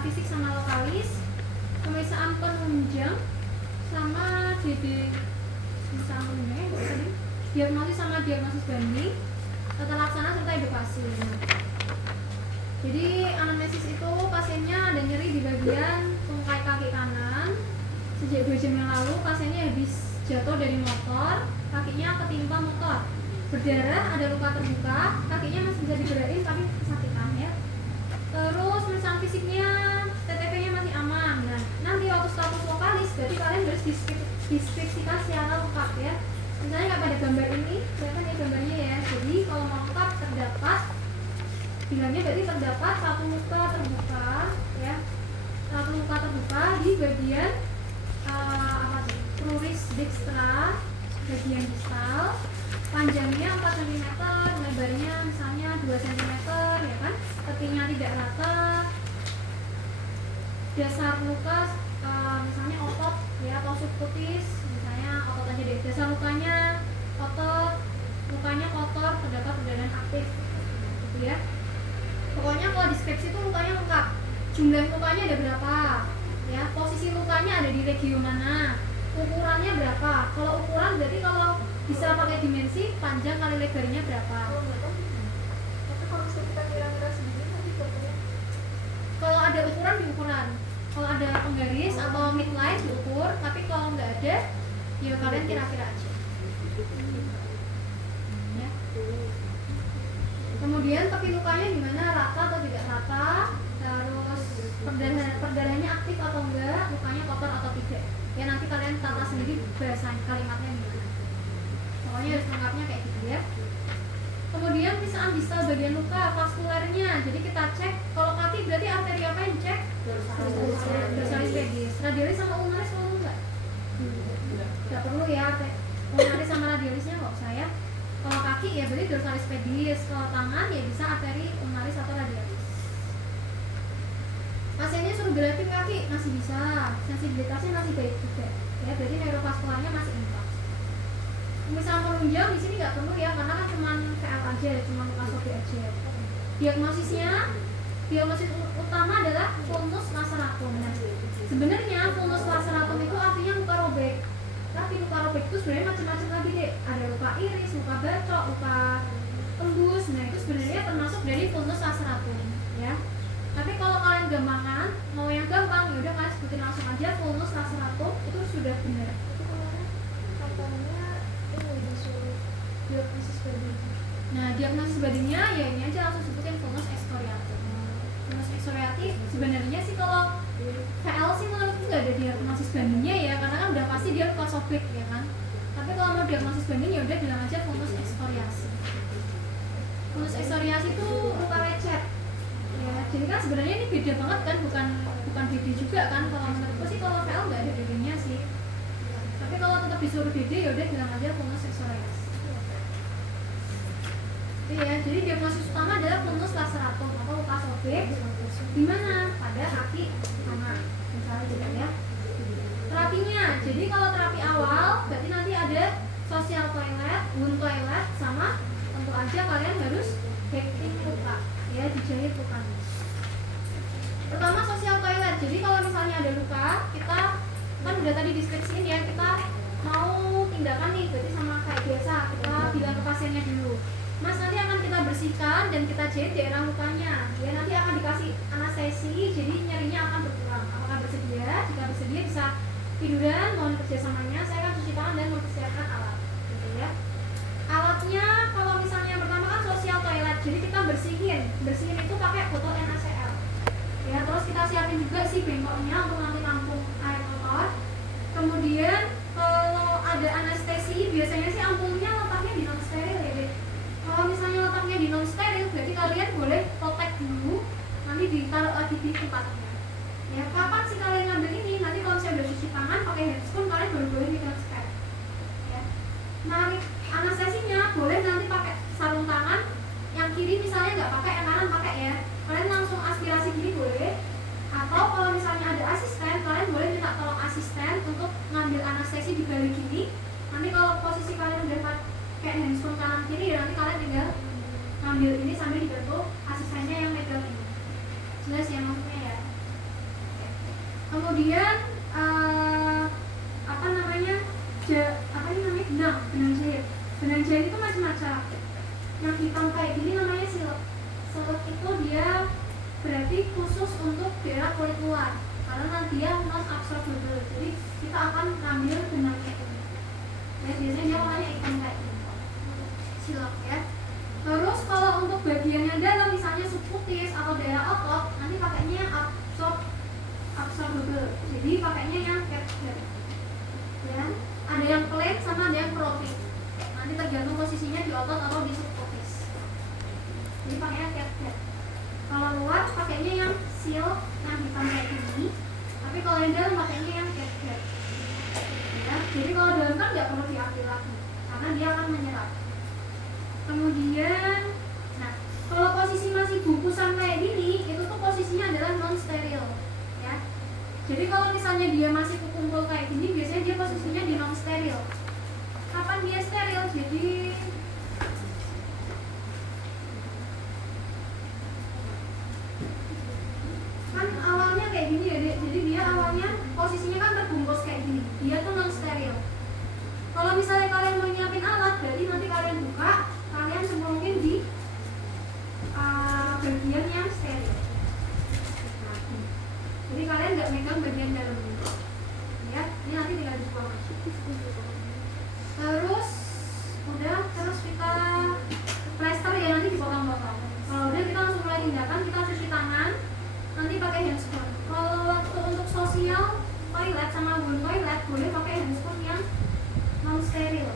pemeriksaan fisik sama lokalis, pemeriksaan penunjang sama pemeriksaan penunjangnya tadi, diagnosis sama diagnosis banding, tata laksana serta edukasi. Jadi anamnesis itu pasiennya ada nyeri di bagian tungkai kaki kanan. Sejak 2 jam yang lalu pasiennya habis jatuh dari motor, kakinya ketimpa motor, berdarah, ada luka terbuka, kakinya masih bisa digerakin tapi kesakitan ya. Terus pemeriksaan fisiknya, TTP-nya masih aman. Nah, nanti waktu status lokalis, berarti kalian harus deskripsikan secara lengkap ya. Misalnya kayak pada gambar ini, kelihatan ya gambarnya ya. Jadi kalau mau lengkap terdapat, bilangnya berarti terdapat satu luka terbuka ya, satu luka terbuka di bagian cruris dextra, bagian distal, panjangnya 4 cm, lebarnya misalnya 2 cm ya kan, tepinya tidak rata, dasar luka misalnya otot ya atau subkutis, misalnya otot aja deh, dasar lukanya otot, lukanya kotor, terdapat perdarahan aktif gitu ya. Pokoknya kalau deskripsi itu lukanya lengkap, jumlah lukanya ada berapa ya, posisi lukanya ada di regio mana, ukurannya berapa. Kalau ukuran berarti kalau bisa pakai dimensi panjang kali lebarnya berapa. Tapi kalau misalnya kita kira-kira sendiri nanti dokternya, kalau ada ukuran di ukuran, kalau ada penggaris atau midline diukur, tapi kalau nggak ada ya kalian kira-kira aja ya. Kemudian tepi lukanya gimana, rata atau tidak rata, terus perdarahannya aktif atau enggak, lukanya kotor atau tidak ya, nanti kalian tata sendiri bahasanya kalimatnya gimana, pokoknya harus lengkapnya kayak gitu ya. Kemudian pemeriksaan distal bagian luka, vaskulernya, jadi kita cek, kalau kaki berarti arteri apa yang dicek? Dorsalis pedis, radialis sama ulnaris perlu enggak? Enggak perlu ya, ulnaris sama radialisnya nggak usah ya. Kalau kaki ya berarti dorsalis pedis, kalau tangan ya bisa arteri ulnaris atau radialis. Pasiennya suruh gerakin kaki masih bisa, sensibilitasnya masih baik juga ya, berarti neurovaskularnya masih intak. Pemeriksaan penunjang di sini nggak perlu ya, karena kan cuma VL aja, cuma luka sobek aja. Diagnosisnya, diagnosis utama adalah vulnus laceratum. Nah, sebenarnya vulnus laceratum itu artinya luka robek. Tapi luka robek itu sebenarnya macam-macam lagi deh. Ada luka iris, luka bacok, luka tembus. Nah, itu sebenarnya termasuk dari vulnus laceratum ya. Tapi kalau kalian gampangan, mau yang gampang, yaudah kalian sebutin langsung aja vulnus laceratum, itu sudah benar. itu kemarin katanya ini disuruh diagnosis banding. Nah, diagnosis bandingnya ya ini aja langsung sebutin vulnus excoriatum. Vulnus excoriatum sebenarnya sih kalau VL sih menurutku nggak ada diagnosis bandingnya ya, karena kan udah pasti dia luka sobek ya kan. Tapi kalau mau diagnosis banding ya udah bilang aja vulnus excoriasi. Vulnus excoriasi itu luka lecet. Ya, jadi kan sebenarnya ini beda banget kan, bukan BD juga kan. Kalau menurutku sih kalau VL nggak ada BD-nya sih. Tapi kalau tetap disuruh BD ya udah bilang aja vulnus excoriasi. Ya, jadi diagnosis utama adalah vulnus laceratum atau luka sobek di mana? Pada kaki kanan misalnya gitu ya. Terapinya, jadi kalau terapi awal berarti nanti ada social toilet, wound toilet, sama tentu aja kalian harus hacking luka ya, dijahit lukanya. Pertama social toilet, jadi kalau misalnya ada luka, kita kan udah tadi deskripsiin ya, kita mau tindakan nih, berarti sama kayak biasa, kita bilang ke pasiennya dulu, Mas nanti akan kita bersihkan dan kita jahit daerah lukanya ya, nanti akan dikasih anestesi, jadi nyerinya akan berkurang. Apakah bersedia? Jika bersedia bisa tiduran, mohon kerjasamanya, saya akan cuci tangan dan mempersiapkan alat gitu ya. Alatnya kalau misalnya pertama kan social toilet, jadi kita bersihin itu pakai botol NaCl ya, terus kita siapin juga sih bengkoknya untuk nanti tampung air kotor. Kemudian kalau ada anestesi biasanya sih ampulnya letaknya di non steril ya deh. Kalau misalnya letaknya di non steril berarti kalian boleh protect dulu, nanti ditaruh lagi di tempatnya ya. Kapan sih kalian ngambil ini? Nanti kalau saya udah cuci tangan pakai handscoon, kalian baru boleh megang spare ya. Narik anestesinya boleh nanti pakai sarung tangan yang kiri, misalnya nggak pakai, yang kanan pakai ya. Kalian langsung aspirasi gini boleh, atau kalau misalnya ada asisten, kalian boleh minta tolong asisten untuk ngambil anestesi di balik gini. Nanti kalau posisi kalian udah pakai handscoon kanan kiri ya, nanti kalian tinggal ngambil ini sambil dibantu asisten kemudian apa namanya benang jahit. Benang jahit itu macam-macam. Yang hitam kayak gini namanya silk. Silk itu dia berarti khusus untuk daerah kulit luar karena dia non absorbable. Jadi kita akan ngambil benangnya ini. Ya, biasanya dia warnanya hitam kayak gini. Silk ya. Terus kalau untuk bagian yang dalam misalnya subcutis atau daerah otot nanti pakainya yang absorbable. Jadi pakainya yang catgut. Ya, ada yang plain sama ada yang cropping. Nanti tergantung posisinya di otot atau di subcutis. Jadi pakainya catgut. Kalau luar pakainya yang silk yang hitam kayak gini. Tapi kalau yang dalam pakainya yang catgut. Ya, jadi kalau dalam kan nggak perlu diambil lagi karena dia akan menyerap. Kemudian, nah kalau posisi masih bungkusan kayak gini, itu tuh posisinya adalah non steril, ya. Jadi kalau misalnya dia masih kumpul kayak gini, biasanya dia posisinya di non steril. Kapan dia steril? Jadi kan awalnya kayak gini ya, Dek. Jadi dia awalnya posisinya kan terbungkus kayak gini. Dia tuh non steril. Kalau misalnya kalian mau nyiapin alat, berarti nanti kalian buka, kalian cemplungin di bagian yang steril. Jadi kalian nggak megang bagian dalamnya. Ya, ini nanti tinggal dibuang. Terus terus kita plester ya, nanti dipotong-potong. Kalau udah kita langsung mulai tindakan, kita cuci tangan, nanti pakai handscoon. Kalau waktu untuk sosial toilet sama wound toilet boleh pakai handscoon yang non steril.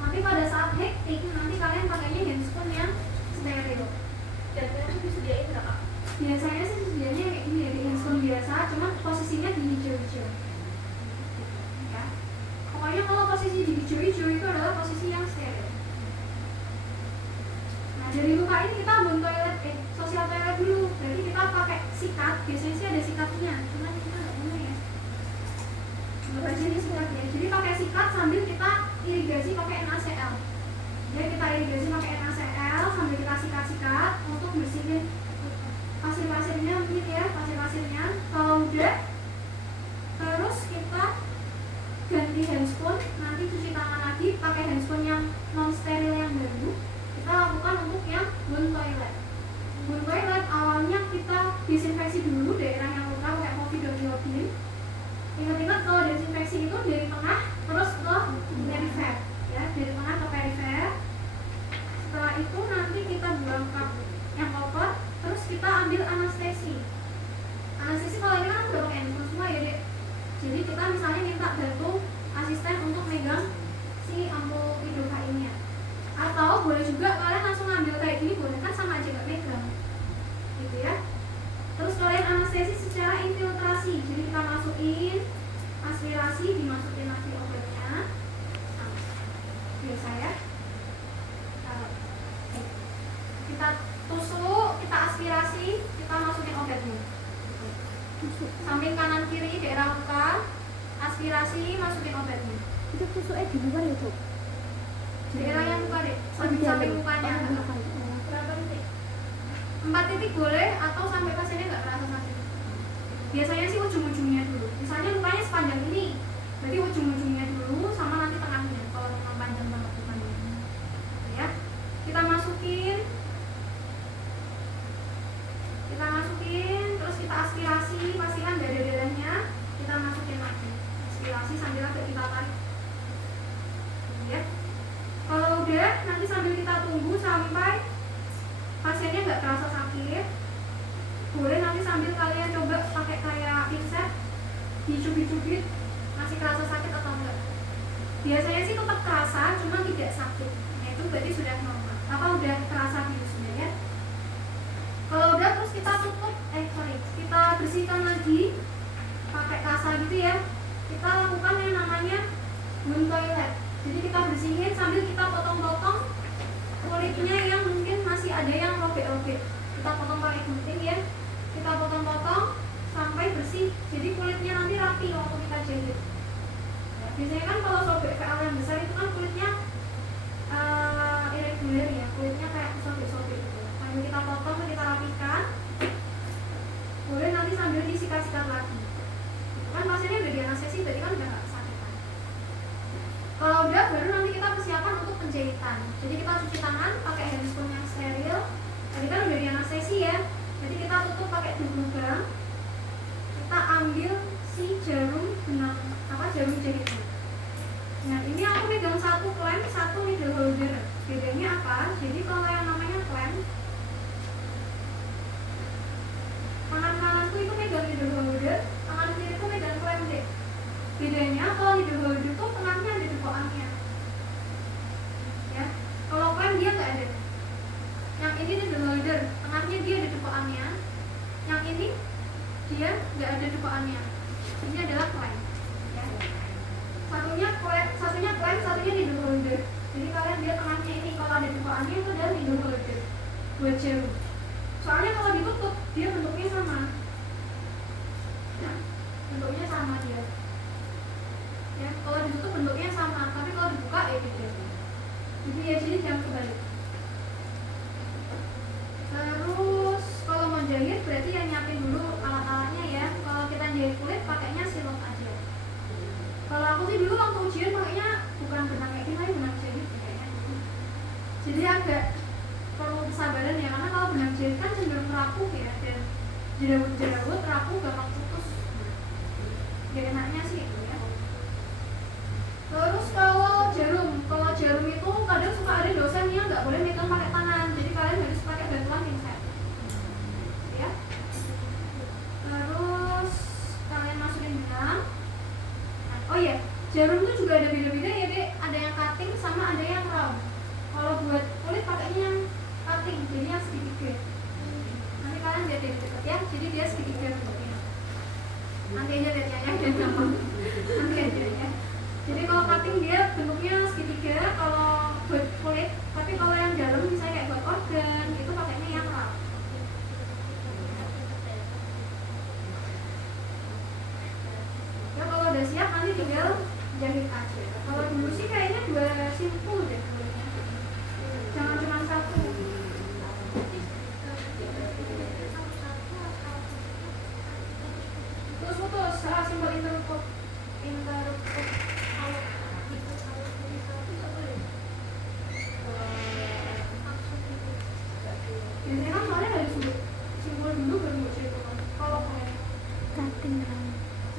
Tapi pada saat hektik nanti kalian pakainya handscoon yang steril. Dan kalian disediain nggak Kak? Biasanya sih sedianya kayak gini ya, di handscoon biasa, cuma posisinya di hijau-hijau. Ya. Pokoknya kalau posisi di hijau-hijau itu adalah posisi yang steril. Nah dari luka ini kita wound toilet, sosial toilet dulu. Berarti kita pakai sikat, biasanya sih ada sikatnya, cuma kita nggak punya ya. Baca ini sikat ya. Jadi pakai sikat sambil kita irigasi pakai NaCl. Jadi kita irigasi pakai NaCl sambil kita sikat-sikat untuk bersihin pasir-pasirnya mungkin ya, pasir-pasirnya. Kalau udah, terus kita ganti handscoon, nanti cuci tangan lagi pakai handscoon yang non steril yang baru. Kita lakukan untuk yang wound toilet. Wound toilet awalnya kita disinfeksi dulu daerah yang luka pakai povidone. Ingat-ingat kalau desinfeksi itu dari tengah terus ke perifer, ya, dari tengah ke perifer. Setelah itu nanti kita buang cup yang kotor, terus kita ambil anestesi. Anestesi kalau ini kan udah pakai handphone semua ya, Dek. Jadi kita misalnya minta bantu asisten untuk megang si ampul lidocaine-nya. Atau boleh juga kalian langsung ambil kayak gini, boleh kan sama aja nggak megang, gitu ya. Terus kalian anestesi secara infiltrasi, jadi kita masukin aspirasi, dimasukin lagi obatnya. Nah, biasa ya. Kita tusuk, kita aspirasi, kita masukin obatnya. Samping kanan kiri daerah luka, aspirasi, masukin obatnya. Itu tusuknya di luar ya, Bu? Daerah yang luka deh, samping mukanya. Berapa titik? 4 titik boleh, atau sampai pasiennya nggak terasa sakit. Biasanya sih ujung-ujungnya dulu. Misalnya lukanya sepanjang ini, berarti ujung-ujungnya dulu sama nanti tengahnya. Kalau memang panjang banget lukanya, ya kita masukin, terus kita aspirasi, pastikan nggak ada darahnya. Kita masukin lagi, aspirasi sambil agak kita tarik, ya. Kalau udah, nanti sambil kita tunggu sampai pasiennya nggak terasa sakit. Boleh nanti sambil kalian coba pakai kayak pinset, dicubit-cubit, masih kerasa sakit atau enggak. Biasanya sih tetap terasa, cuma tidak sakit. Nah, itu berarti sudah normal. Apa udah terasa biusnya ya. Kalau udah, terus kita tutup, kita bersihkan lagi pakai kasa gitu ya. Kita lakukan yang namanya wound toilet. Jadi kita bersihin sambil kita potong-potong kulitnya yang mungkin masih ada yang robek-robek. Kita potong pakai gunting ya. Kita potong-potong sampai bersih. Jadi kulitnya nanti rapi waktu kita jahit. Ya, biasanya kan kalau sobek VL yang besar itu kan kulitnya irregular ya. Kulitnya kayak sobek-sobek gitu. Sambil kita potong, kita rapikan. Boleh nanti sambil disikat-sikat lagi. Kan dia nggak ada dupaannya. Ini adalah clamp ya. Satunya clamp, satunya needle holder. Jadi kalian lihat tengahnya ini, kalau ada dupaannya itu adalah needle holder buat jarum. Soalnya kalau ditutup dia bentuknya sama. Nah, bentuknya sama dia. Ya, kalau ditutup bentuknya sama, tapi kalau dibuka ya beda. Jadi ya sini jangan kebalik. Terus kalau mau jahit berarti yang nyiapin dulu alat-alatnya ya. Kalau kita jahit kulit pakainya silok aja. Kalau aku sih dulu waktu ujian pakainya bukan benang kayak gini, tapi benang jahit kayaknya. Jadi agak perlu kesabaran ya, karena kalau benang jahit kan cenderung rapuh ya, dan jerawat rapuh gampang putus. Gak enaknya sih itu ya. Terus kalau jarum itu kadang suka ada dosen yang nggak boleh megang pakai tangan, jadi kalian harus pakai bantuan pinset ya. Terus kalian masukin benang. Oh iya, jarum itu juga ada beda-beda ya dek, ada yang cutting sama ada yang round. Kalau buat kulit pakainya yang cutting, jadi yang segitiga. Nanti kalian lihat deket ya, jadi dia segitiga bentuknya. Nanti aja lihat ya, dan gampang. Nanti aja ya. Jadi kalau cutting dia bentuknya segitiga kalau buat kulit, tapi kalau yang dalam misalnya kayak buat organ itu pakainya yang round. Ya kalau udah siap nanti tinggal jahit aja. Kalau dulu sih kayaknya 2 simpul deh kulitnya. Jangan cuma 1. Terus putus, simpel interrupt. Biasanya kan soalnya harus simpul dulu baru mau jahit kan. Kalau cutting round.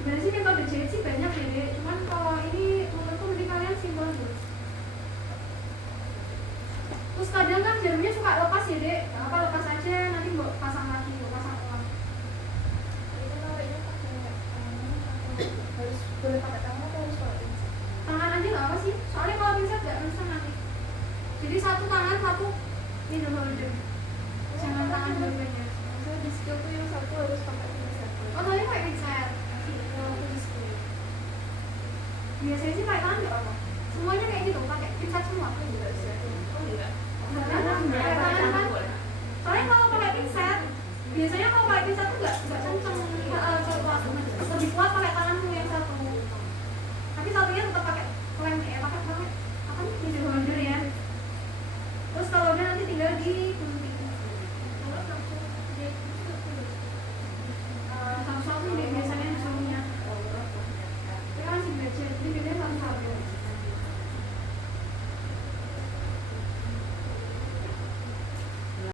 sebenarnya sih metode jahit sih banyak ya dek, cuman kalau ini menurutku mending kalian simpel dulu. Terus kadang kan jarumnya suka lepas ya dek, gak apa lepas aja, nanti mau pasang lagi, mau pasang ulang. Itu nawainya pakai harus boleh pakai tangan atau harus pakai pinset? Tangan aja gak apa sih, soalnya kalau pinset gak bisa nanti. Jadi satu tangan, satu ini dulu aja. Jangan